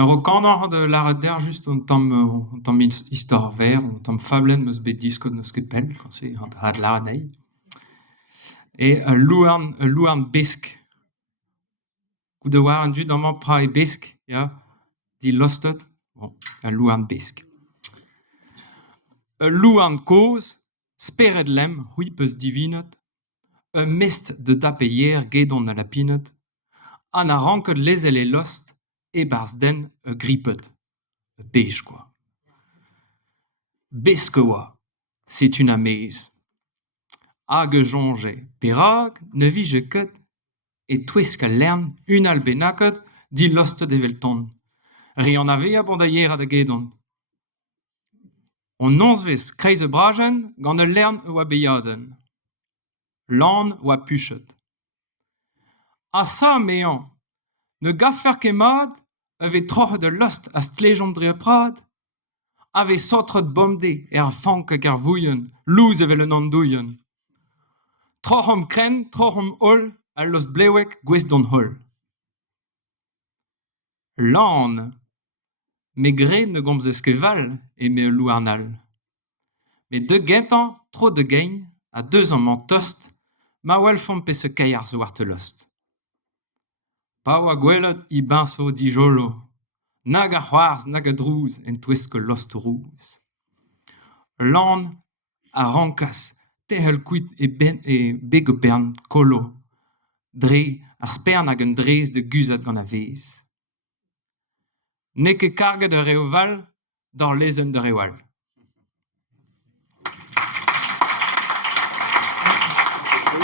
Un rocanor de l'arrêter juste on tom histoire vert, on tom fablen meus bet disco nos ket pen, quand c'est had l'arnei. Et louarn besk. Kou de war un du dans prae besk, ya, di lostot, bon, un louarn besk. Un louarn koz, spered lem, hui peus divinot, un mest de dapeyer gedon a la pinot, an a ranket lezel e lost, e barz den gripet. Pêche, quoi. Besk oa, c'est une amaze. Hag jonge perag, ne vije ket, et twisk a lern, un al benaket, di lost de velton. Rian ave a bondayer ad gedon. On nonsvez kreize brajen, gant e lern oa beyaden. Lan oa puchet. A sa mean, ne gaffer ket mat, ave troch de lost a stlejon dre prad, ave sotret bomde fank hag ar vouien, louz evel un an douien. Troc'hom kren, troc'hom hol, al lost blewek gwez don hol. Lan, me gre ne gomzez ket val e me louarnal. Me de gentan, tro de gein, a deus an man tost, ma wel fom pe se kayar zo ar te lost. Pa oa gwelet I binso di jolo, nag a c'hoarz, nag a drouz, en twiske lost rouz. Lan a rankas, tehel kuit e beg o bern kolo, dre ar spern hag un drez de guzet gant a vez. Ne ket karget ur reo val, d'ar lezen de rewal.